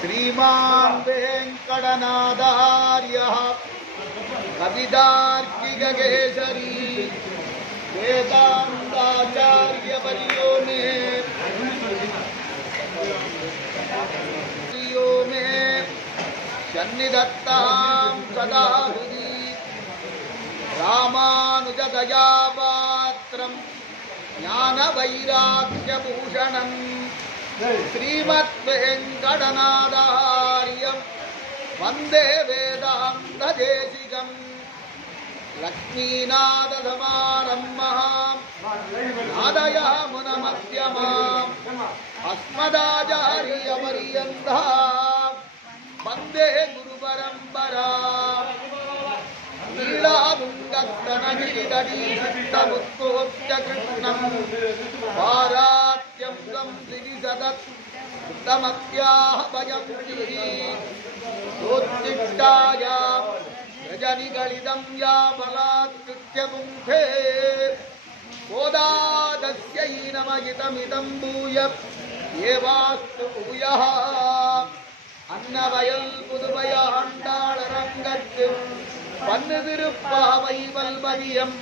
श्रीमान् वेङ्कटनादार्यः कविदार्किककेसरी वेदान्ताचार्यवर्यो मे मे सन्निधत्तां सदा हृदि रामानुजदयापात्रम् ज्ञानवैराग्यभूषणम्। ஸ்ரீமத் வெங்கடநாதாரியம் வந்தே வேதாந்த தேசிகம் லக்ஷ்மீநாதமாரம்மஹாம் நாதயாமுனமத்யமாம். அஸ்மதாச்சாரியபரியந்தாம் வந்தே குருபரம்பராம் ீலாபுங்கத்தனகிரிடீசித்தமுத்தோச்ச கிருஷ்ணம் பாராத்யம் தம் दिविसदत् उत्तमत्याः भयं सोत्तिष्ठाया रजनिगलिदं या बलात्कृत्य पुङ्खे கோதாதஸ்யை நமகிதமிதம் பூய ஏவாஸ்து பூயः அன்னவயல் புதுவைய ஆண்டாளரங்கத்து பன்னு திருப்பாவை வல்மதியம்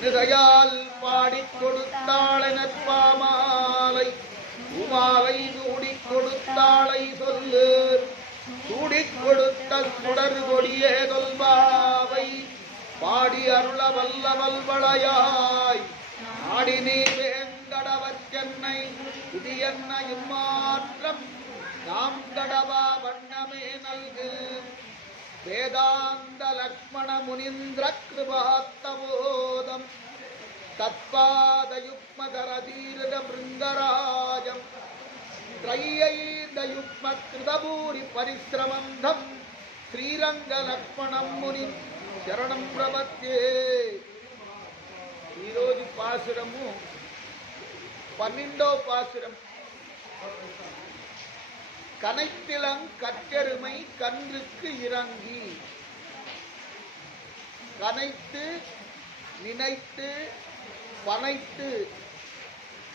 நிதையால் பாடிக் கொடுத்தாளெனப் உமாவை உமாலை கொடுத்தாளை சொல்லு. சூடிக் கொடுத்த சுடர் கொடியே தொல்பாவை. பாடி அருள வல்ல வல்வளையாய் ஆடி நீ வேங்கடவர் சென்னை இது என்ன இம்மாற்றம்? நாம் கடவா வண்ணமே நல்கு. வேதாந்த லக்ஷ்மண முனீந்திர கிருபாத்தபோதம் தத்பாதயுக் பிருங்கராஜம் त्रय्यैर्दयुग्मकृतभूरि परिश्रमन्धं శ్రీరంగలక్ష్మణం ముని శరణం ప్రపత్యే ఈరోజు పాసురము పన్నెండో పాసురం கனைத்திலங் கற்றெருமை கன்றுக்கு இறங்கி கனைத்து நினைத்து పనైతు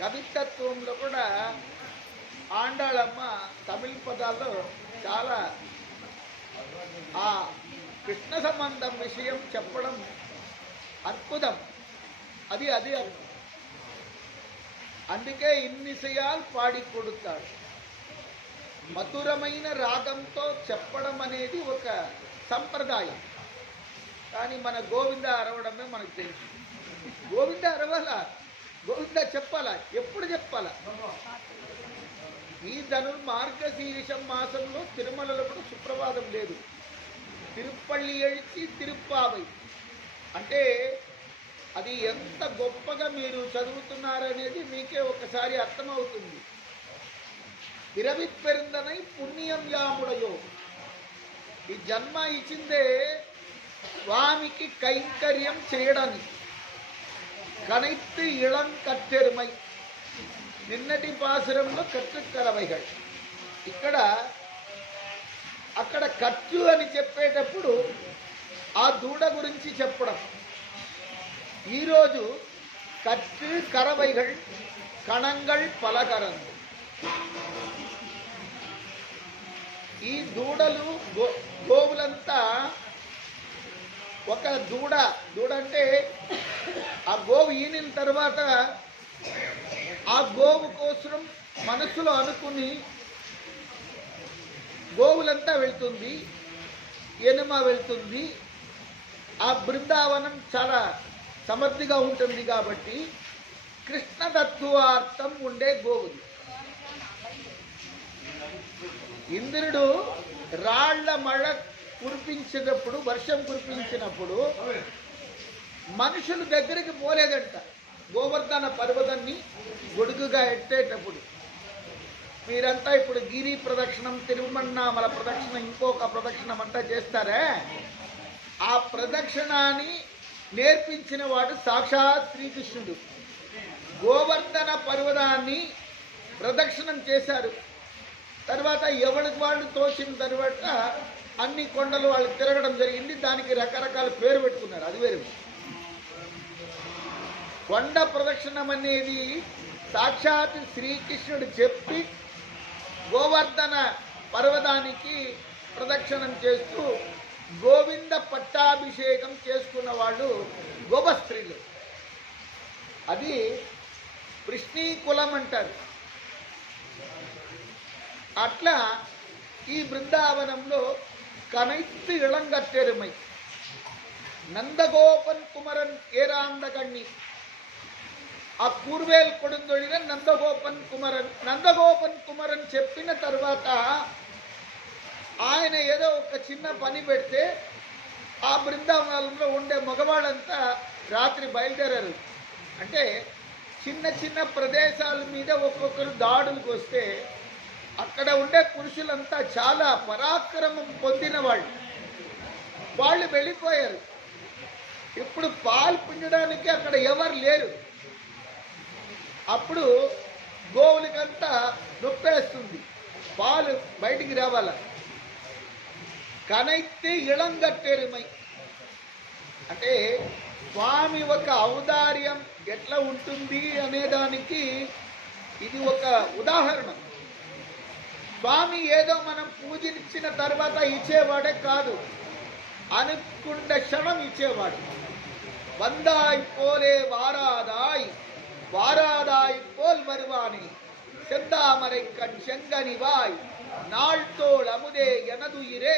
కవితత్వంలో కూడా ఆండాళమ్మ తమిళ పదాల్లో చాలా ఆ కృష్ణ సంబంధం విషయం చెప్పడం అద్భుతం అది అది అర్థం అందుకే ఇన్నిసయాలు పాడి కొడుతాడు. మధురమైన రాగంతో చెప్పడం అనేది ఒక సంప్రదాయం. కానీ మన గోవింద అరవడమే మనకు తెలుసు. గోవింద అరవాలా గోవింద చెప్పాలా? ఎప్పుడు చెప్పాలా? ఈ ధనుర్మార్గశీర్షం మాసంలో తిరుమలలో కూడా సుప్రభాతం లేదు. తిరుపల్లి ఎడిచి తిరుప్పావై. అంటే అది ఎంత గొప్పగా మీరు చదువుతున్నారనేది మీకే ఒకసారి అర్థమవుతుంది. పిరవి పెరిందనై పుణ్యం యాముడయో. ఈ జన్మ ఇచ్చిందే స్వామికి కైంకర్యం చేయడానికి. கனைத்து இளம் கற்றெருமை. నిన్నటి పాసురంలో కర్తృకరవైగా ఇక్కడ అక్కడ ఖర్చు అని చెప్పేటప్పుడు ఆ దూడ గురించి చెప్పడం ఈరోజు கற்று కరవైగల్ கணங்கள் பலகரந்து ఈ దూడలు గో గోవులంతా ఒక దూడ దూడ అంటే ఆ గోవు ఈనిన తర్వాత ఆ గోవు కోసం మనసులో అనుకుని గోవులంతా వెళ్తుంది ఎనుమ వెళ్తుంది. ఆ బృందావనం చాలా సమర్థిగా ఉంటుంది కాబట్టి కృష్ణతత్వార్థం ఉండే గోవులు. ఇంద్రుడు రాళ్ళ మళ్ళ కురిపించినప్పుడు వర్షం కురిపించినప్పుడు మనుషులు దగ్గరికి పోలేదంట. గోవర్ధన పర్వతాన్ని గొడుగుగా ఎట్టేటప్పుడు మీరంతా ఇప్పుడు గిరి ప్రదక్షిణం తిరుమన్నామల ప్రదక్షిణ ఇంకొక ప్రదక్షిణం అంతా చేస్తారే? ఆ ప్రదక్షిణాన్ని నేర్పించిన వాడు సాక్షాత్ శ్రీకృష్ణుడు. గోవర్ధన పర్వతాన్ని ప్రదక్షిణం చేశారు. తర్వాత ఎవరికి వాళ్ళు తోచిన తర్వాత అన్ని కొండలు వాళ్ళు తిరగడం జరిగింది. దానికి రకరకాల పేరు పెట్టుకున్నారు. అది వేరు. కొండ ప్రదక్షిణం అనేది సాక్షాత్ శ్రీకృష్ణుడు చెప్పి గోవర్ధన పర్వతానికి ప్రదక్షిణం చేస్తూ గోవింద పట్టాభిషేకం చేసుకున్న వాళ్ళు గోపస్త్రీలు అది కృష్ణీకులం అంటారు. అట్లా ఈ బృందావనంలో కనైత్తు ఇళంగత్తెరుమై నందగోపన్ కుమరన్ ఏరాందగణ్ణి ఆ కూర్వేల్ కొడుందొడిన నందగోపన్ కుమరన్ నందగోపన్ కుమరన్ చెప్పిన తర్వాత ఆయన ఏదో ఒక చిన్న పని పెడితే ఆ బృందావనంలో ఉండే మగవాళ్ళంతా రాత్రి బయలుదేరారు అంటే చిన్న చిన్న ప్రదేశాల మీద ఒక్కొక్కరు దాడులకు వస్తే అక్కడ ఉండే పురుషులంతా చాలా పరాక్రమం పొందిన వాళ్ళు. వాళ్ళు వెళ్ళిపోయారు. ఇప్పుడు పాలు పిండడానికి అక్కడ ఎవరు లేరు. అప్పుడు గోవులకంతా నొప్పేస్తుంది. పాలు బయటికి రావాల? కనైతే ఇళంగట్టేరుమై అంటే స్వామి ఒక ఔదార్యం ఎట్లా ఉంటుంది అనేదానికి ఇది ఒక ఉదాహరణ. స్వామి ఏదో మనం పూజించిన తర్వాత ఇచ్చేవాడే కాదు అనుకున్న క్షణం ఇచ్చేవాడు வந்தாய் போலே வாராதாய் வாராதாய் போல் வருவானே செந்தாமரை கண் செங்கனிவாய் நாள்தோள் அமுதே எனதுயிரே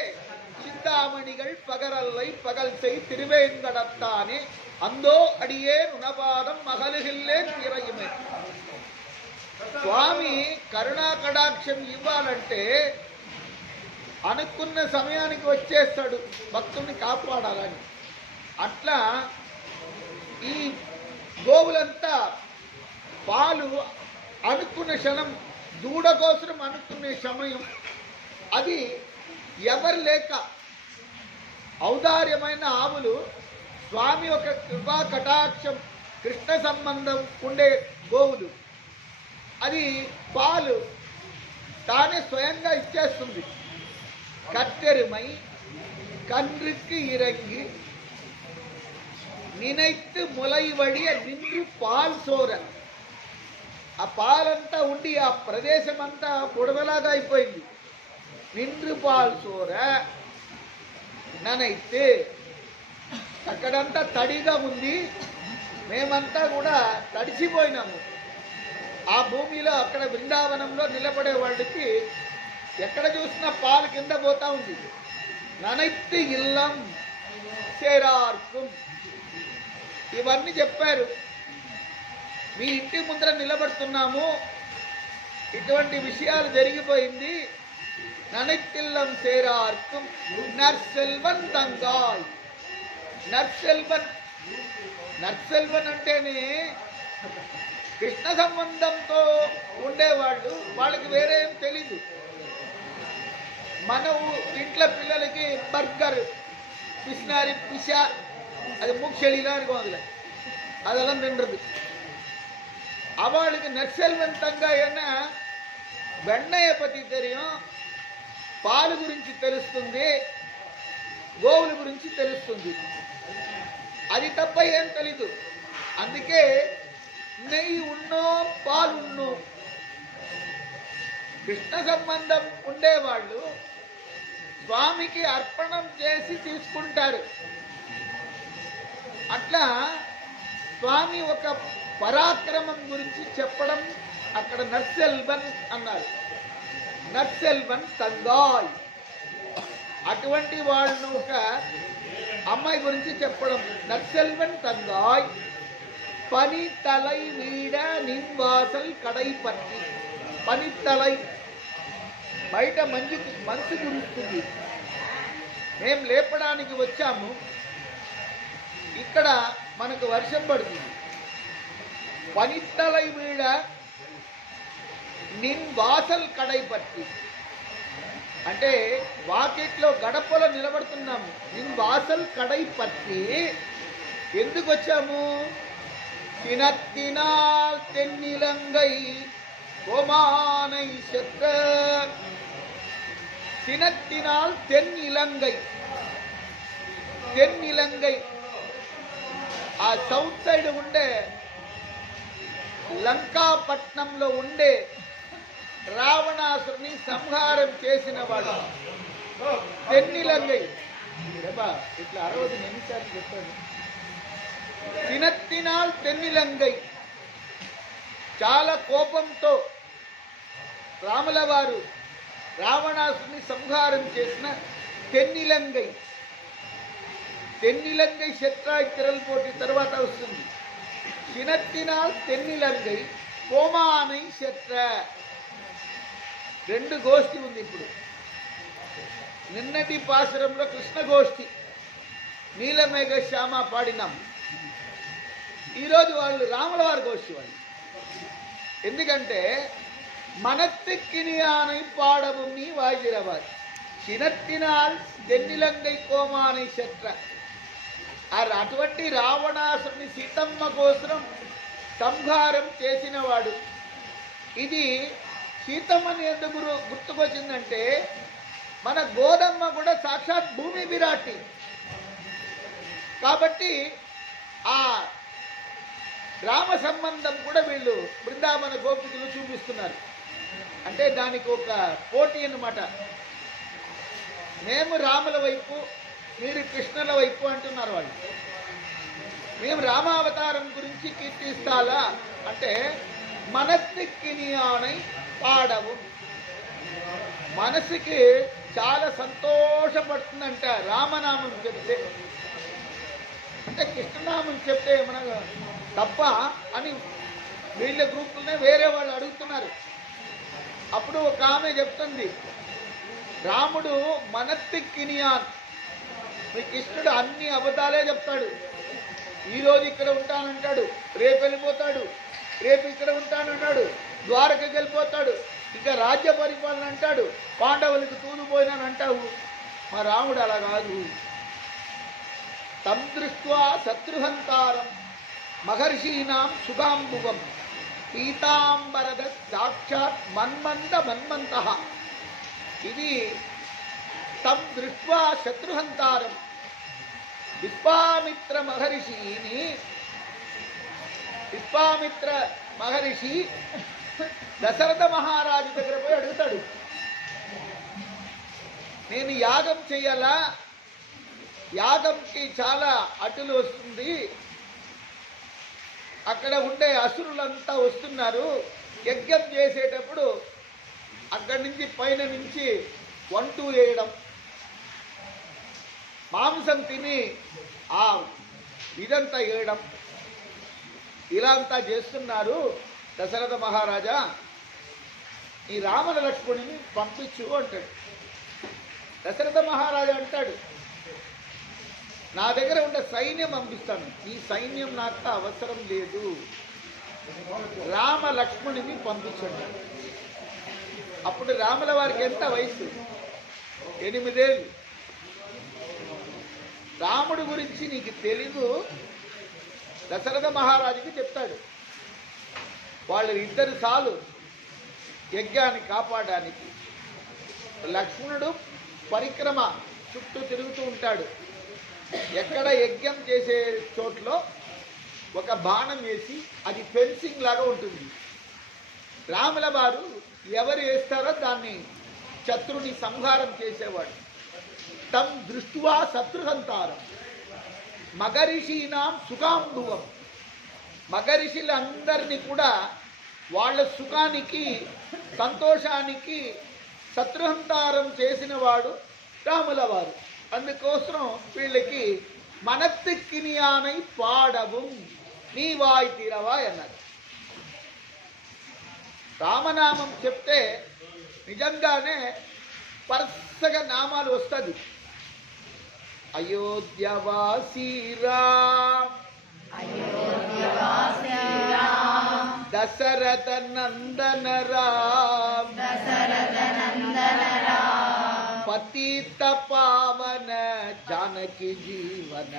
சிந்தாமணிகள் பகரல்லை பகல் செய் திருவேங்கடத்தானே அந்தோ அடியே రుణపాదం మగలుగిల్లేన్ ఇరయుమే స్వామి కరుణా కటాక్షం ఇవ్వాలంటే అనుకున్న సమయానికి వచ్చేస్తాడు. భక్తుడిని కాపాడాలని. అట్లా ఈ గోవులంతా పాలు అనుకున్న క్షణం దూడ కోసం అనుకునే సమయం. అది ఎవరు లేక ఔదార్యమైన ఆవులు స్వామి ఒక కృపా కటాక్షం కృష్ణ సంబంధం ఉండే గోవులు. అది పాలు తానే స్వయంగా ఇచ్చేస్తుంది கத்தெருமை கன்றுக்கு இறங்கி నినైతు ములై వడియ నిండు పాల్ సోర ఆ పాలంతా ఉండి ఆ ప్రదేశం అంతా పొడవలాగా అయిపోయింది నిండు పాల్ సోర ననైతే అక్కడంతా తడిగా ఉంది మేమంతా కూడా తడిసిపోయినాము ఆ భూమిలో అక్కడ బృందావనంలో నిలబడే వాళ్ళకి ఎక్కడ చూసినా పాలు కింద పోతా ఉంది. ననైత్తు ఇల్లం చేరార్కు ఇవన్నీ చెప్పారు. మీ ఇంటి ముందర నిలబడుతున్నాము. ఇటువంటి విషయాలు జరిగిపోయింది. ననైత్తిల్లం చేరార్కు నర్సెల్వన్ దంగాయ్ నర్సెల్వన్. నర్సెల్వన్ అంటేనే కృష్ణ సంబంధంతో ఉండేవాళ్ళు వాళ్ళకి వేరే ఏం తెలీదు. మన ఇంట్లో పిల్లలకి బర్గర్ பிஸ்னாரி పిష అది மூக்ஷெலிலாம் இருக்கும் அதில் அதெல்லாம் தின்றது அவளுக்கு நெற்செல்வன் தங்க என்ன வெண்ணையை பற்றி గురించి తెలుస్తుంది గోవుల గురించి తెలుస్తుంది. అది తప్ప ఏం తెలీదు. అందుకే నెయ్యి ఉన్నో పాలు ఉన్నో కృష్ణ సంబంధం ఉండేవాళ్ళు స్వామికి అర్పణం చేసి తీసుకుంటారు అట్లా స్వామి ఒక పరాక్రమం గురించి చెప్పడం అక్కడ నర్సెల్బన్ అన్నారు. నర్సెల్బన్ తంగాయ్ అటువంటి వాళ్ళను ఒక అమ్మాయి గురించి చెప్పడం. నర్సెల్వన్ తంగాయ్ பனித்தலை வீட நின்வாசல் నిన్వాసల్ కడై పట్టి. బయట మంచు మనసు గురుస్తుంది మేము లేపడానికి వచ్చాము. ఇక్కడ మనకు వర్షం పడుతుంది. పనిత్తలై వీడ నిన్ వాసల్ కడై పట్టి. అంటే వాకిట్లో గడపలో నిలబడుతున్నాము. నిన్ వాసల్ కడై పట్టి. ఎందుకు వచ్చాము? తినత్తినాల్ తెన్నిలంగై கோமானை செத்த சினத்தினால் தென் இலங்கை தென் இலங்கை ఆ సౌత్ సైడ్ ఉండే లంకాపట్నంలో ఉండే రావణాసురుని సంహారం చేసిన వాడు తెన్నిలంగై ఏబ్బా, ఇట్లా అరవది ఎన్నిసార్లు చెప్పాను తినత్తినాల్ తెన్నిలంగై చాలా కోపంతో రాముల వారు రావణాసుని సంహారం చేసిన తెన్నిలంగై తెన్నిలంగై శత్రాయి తిరల్పోటి తర్వాత వస్తుంది చినత్తినాల్ తెన్నిలంగై కోమానై శత్ర రెండు గోష్ఠి ఉంది ఇప్పుడు నిన్నటి పాసురంలో కృష్ణ గోష్ఠి నీలమేఘ శ్యామ పాడినాం ఈరోజు వాళ్ళు రాముల వారి గోష్ఠి వాళ్ళు ఎందుకంటే மனத்துக்கினியானை பாடவும் நீ வாய்கிறவாய் చినత్తినాల్ దెన్నిలంగై కోమాని శత్ర ఆ అటువంటి రావణాసుని సీతమ్మ కోసం సంహారం చేసినవాడు ఇది సీతమ్మని ఎందుకు గురు- గుర్తుకొచ్చిందంటే మన గోదమ్మ కూడా సాక్షాత్ భూమి విరాటి కాబట్టి ఆ రామ సంబంధం కూడా వీళ్ళు బృందావన గోపికలు చూపిస్తున్నారు. అంటే దానికి ఒక పోటీ అన్నమాట. మేము రాముల వైపు మీరు కృష్ణుల వైపు అంటున్నారు వాళ్ళు. మేము రామావతారం గురించి కీర్తిస్తాలా? అంటే మనస్సుకినియానై పాడవు. మనసుకి చాలా సంతోషపడుతుందంట రామనామం చెప్తే. అంటే కృష్ణనామం చెప్తే మన తప్ప అని వీళ్ళ గ్రూప్లోనే వేరే వాళ్ళు అడుగుతున్నారు. అప్పుడు ఒక ఆమె చెప్తుంది రాముడు మనత్తిక్కినియాన్ మీ కృష్ణుడు అన్ని అబద్ధాలే చెప్తాడు. ఈరోజు ఇక్కడ ఉంటానంటాడు రేపు వెళ్ళిపోతాడు రేపు ఇక్కడ ఉంటానన్నాడు ద్వారకకి వెళ్ళిపోతాడు ఇంకా రాజ్య పరిపాలన అంటాడు పాండవులకు తూలిపోయినాను అంటావు. మా రాముడు అలా కాదు. తం దృష్ట్యా శత్రుహంతారం. మహర్షీనాం సుగాంబువం. పీతాంబరద సాక్షాత్ మన్మంద మన్మంత. ఇది తం దృష్ట్వా శత్రుహంతారం. విశ్వామిత్ర మహర్షిని విశ్వామిత్ర మహర్షి దశరథ మహారాజు దగ్గర పోయి అడుగుతాడు. నేను యాగం చేయాలా? యాగంకి చాలా అటులు వస్తుంది. అక్కడ ఉండే అసురులంతా వస్తున్నారు. యజ్ఞం చేసేటప్పుడు అక్కడి నుంచి పైన నుంచి వంటూ వేయడం. మాంసం తిని ఆ ఇదంతా వేయడం. ఇలా అంతా చేస్తున్నారు దశరథ మహారాజా. ఈ రామల లక్ష్మణుని పంపించు అంటాడు. దశరథ మహారాజా అంటాడు నా దగ్గర ఉండే సైన్యం పంపిస్తాను. ఈ సైన్యం నాకు అవసరం లేదు. రామ లక్ష్మణుని పంపించండి. అప్పుడు రాముల వారికి ఎంత వయసు? ఎనిమిదేళ్ళు. రాముడు గురించి నీకు తెలీదు. దశరథ మహారాజుకి చెప్తాడు. వాళ్ళు ఇద్దరు సాలు యజ్ఞాన్ని కాపాడడానికి. లక్ష్మణుడు పరిక్రమ చుట్టూ తిరుగుతూ ఉంటాడు. ఎక్కడ యజ్ఞం చేసే చోట్లో ఒక బాణం వేసి అది ఫెన్సింగ్ లాగా ఉంటుంది. రాముల వారు ఎవరు వేస్తారో దాన్ని శత్రుని సంహారం చేసేవాడు. తం దృష్టివా శత్రుసంతారం మగరిషీనాం సుఖాంభువం మగరిషులందరినీ కూడా వాళ్ళ సుఖానికి సంతోషానికి శత్రుహంతారం చేసిన వాడు రాముల వారు. అందుకోసం వీళ్ళకి మనత్తికినియానై పాడవు నీ వాయి తీరవా అన్నారు. రామనామం చెప్తే నిజంగానే వరుసగా నామాలు వస్తుంది. అయోధ్యవాసీరా దశరథ నందన రామ్ పతిత పావన జానకి జీవన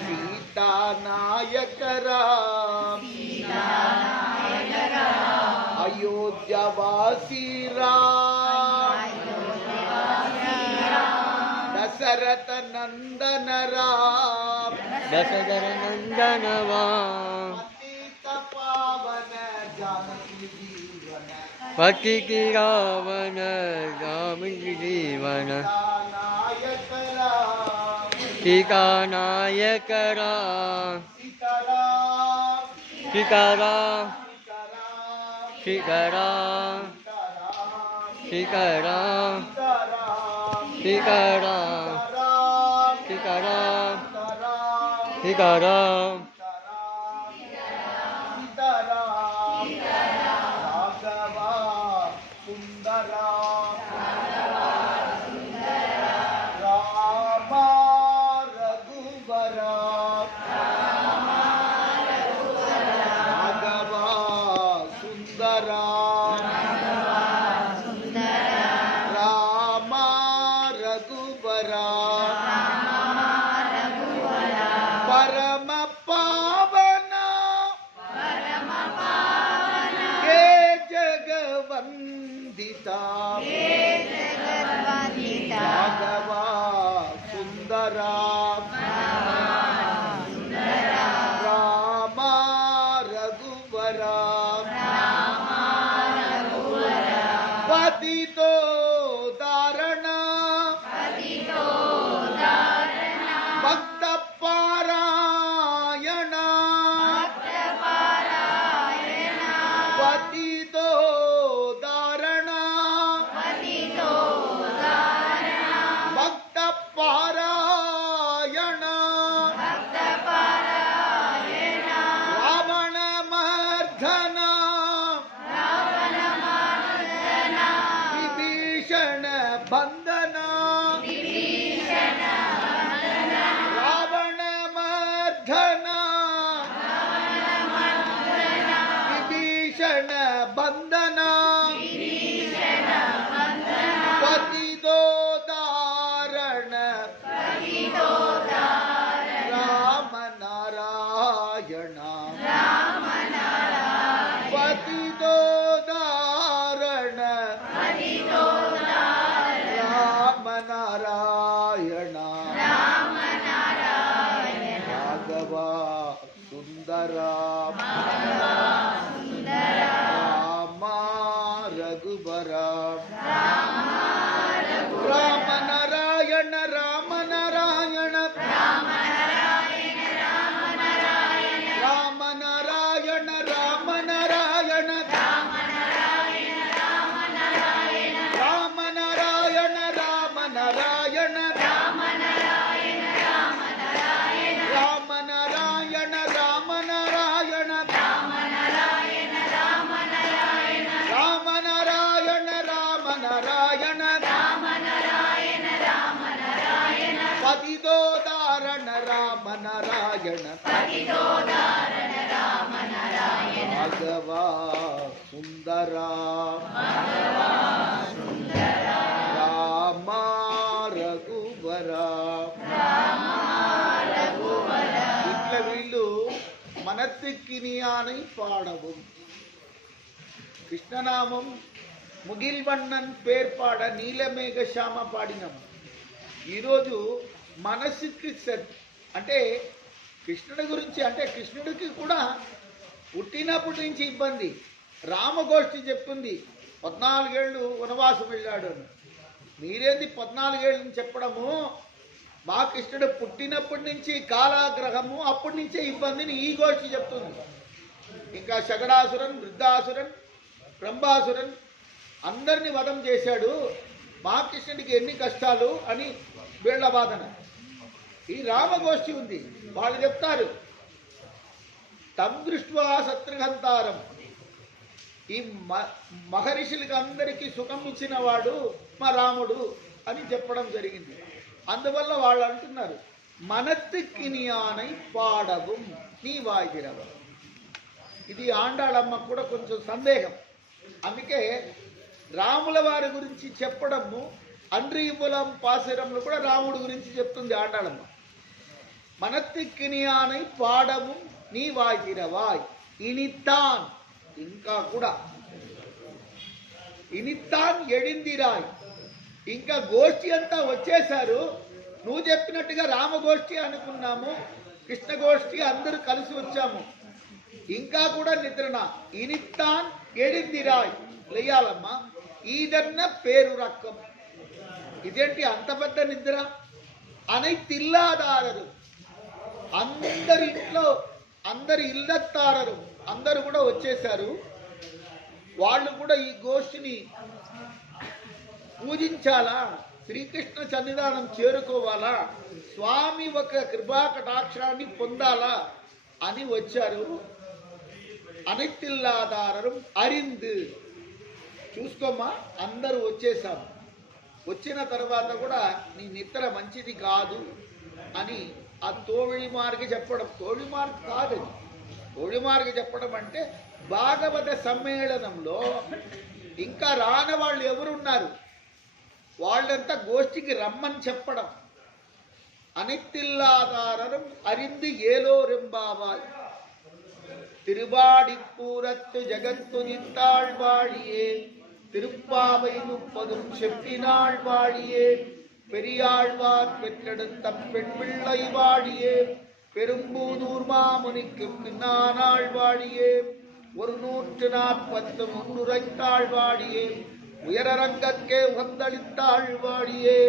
సీతా నాయక రామ్ అయోధ్యవాసీ రామ్ దశరథ నందన రామ్ దశధర నందనవా పతిత పావన பக்கிராமன ராமகிரீவன டீகாநாயகரா ஸ்ரீகரா ஸ்ரீகரா ஸ்ரீகரா ஸ்ரீகரா ஸ்ரீகரா ஸ்ரீகரா တော် what రాఘవ సుందరా రామా రఘువరా ఇట్లా వీళ్ళు మనత్తిక్కినియానై పాడவும் కృష్ణనామం ముగిల్వన్నన్ పేర్పాడ నీలమేఘ శ్యామ పాడినాం. ఈరోజు మనసుకి సత్ అంటే కృష్ణుడి గురించి అంటే కృష్ణుడికి కూడా పుట్టినప్పటి నుంచి ఇబ్బంది. రామగోష్ఠి చెప్తుంది పద్నాలుగేళ్ళు వనవాసం వెళ్ళాడు అని. మీరేంది పద్నాలుగేళ్ళని చెప్పడము? మా కృష్ణుడు పుట్టినప్పటి నుంచి కాలాగ్రహము అప్పటి నుంచే ఇబ్బందిని ఈ గోష్ఠి చెప్తుంది. ఇంకా శగడాసురన్ వృద్ధాసురన్ బ్రహ్మాసురన్ అందరిని వధం చేశాడు. మా కృష్ణుడికి ఎన్ని కష్టాలు అని వీళ్ళ వాదన. ఈ రామగోష్ఠి ఉంది. వాళ్ళు చెప్తారు. తం దృష్ట్వా శత్రుఘంతారం. ఈ మ మహర్షులకి అందరికీ సుఖం ఇచ్చిన వాడు మా రాముడు అని చెప్పడం జరిగింది. అందువల్ల వాళ్ళు అంటున్నారు మనత్తుకినియానై పాడవు నీ వాయిదిరవ. ఇది ఆండాళమ్మ కూడా కొంచెం సందేహం. అందుకే రాముల వారి గురించి చెప్పడము అండ్రీపులం పాశురంలో కూడా రాముడు గురించి చెప్తుంది ఆండాళమ్మ. మనత్తిక్కినియానై பாடவும் నీ వాయితిరవాయ్ இனித்தான். ఇంకా కూడా ఇనిత్తాన్ ఎడిందిరాయ్ ఇంకా గోష్ఠి అంతా వచ్చేశారు నువ్వు చెప్పినట్టుగా రామగోష్ఠి అనుకున్నాము కృష్ణ గోష్ఠి అందరూ కలిసి వచ్చాము ఇంకా కూడా నిద్రన ఇనిత్తాన్ ఎడిందిరాయ్ లేయాలమ్మా ఈదన్న పేరు రక్కం ఇదేంటి అంత పెద్ద నిద్ర అనైతిల్లాదారరు అందరి ఇంట్లో అందరి ఇల్లత్తారరు అందరూ కూడా వచ్చేసారు వాళ్ళు కూడా ఈ గోష్ఠిని పూజించాలా? శ్రీకృష్ణ సన్నిధానం చేరుకోవాలా? స్వామి ఒక కృపా కటాక్షాన్ని పొందాలా? అని వచ్చారు. అనెట్టిల్లాదారం అరింద్. చూసుకోమ్మా అందరూ వచ్చేసాం వచ్చిన తర్వాత కూడా నీ నిద్ర మంచిది కాదు అని ఆ తోవిడిమార్కి చెప్పడం తోవిడిమార్కి కాదు అది. తోవిడిమార్కి చెప్పడం అంటే భాగవత సమ్మేళనంలో ఇంకా రాని వాళ్ళు ఎవరున్నారు వాళ్ళంతా గోష్ఠికి రమ్మని చెప్పడం அனைத்தில்லாதாரரும் அறிந்து ஏலோரெம்பாவாய் திருவாடிப்பூரத்து ஜெகத்துதித்தாள் வாழியே திருப்பாவை முப்பதும் செப்பினாள் வாழியே பெரியாழ்வார் பெற்றெடுத்த பெண் பிள்ளை வாழியே பெரும்பூதூர் மாமுனிக்கு பின்னானாள் வாழியே ஒரு நூற்று நாற்பத்து முன்னுரைத்தாள் வாழியே உயரரங்கற்கே உகந்தளித்தாள் வாழியே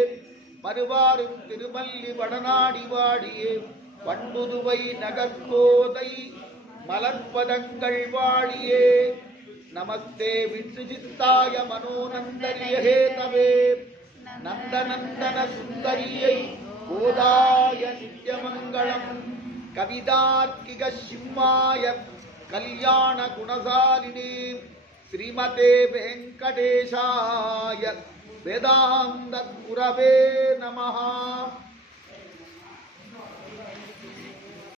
மறுவாரும் திருமல்லி வடநாடி வாழியே பண்புதுவை நகர்கோதை மலர்பதங்கள் வாழியே. நமஸ்தே விசுஜித்தாய மனோநந்தரியகே தவே. நந்தநந்தன சுந்தரியை கோதாய நித்யமங்கலம் கவிதார்க்கிக சிம்மாய கல்யாண குணசாலினே ஸ்ரீமதே வெங்கடேஷாய வேதாந்த குரவே நமஹா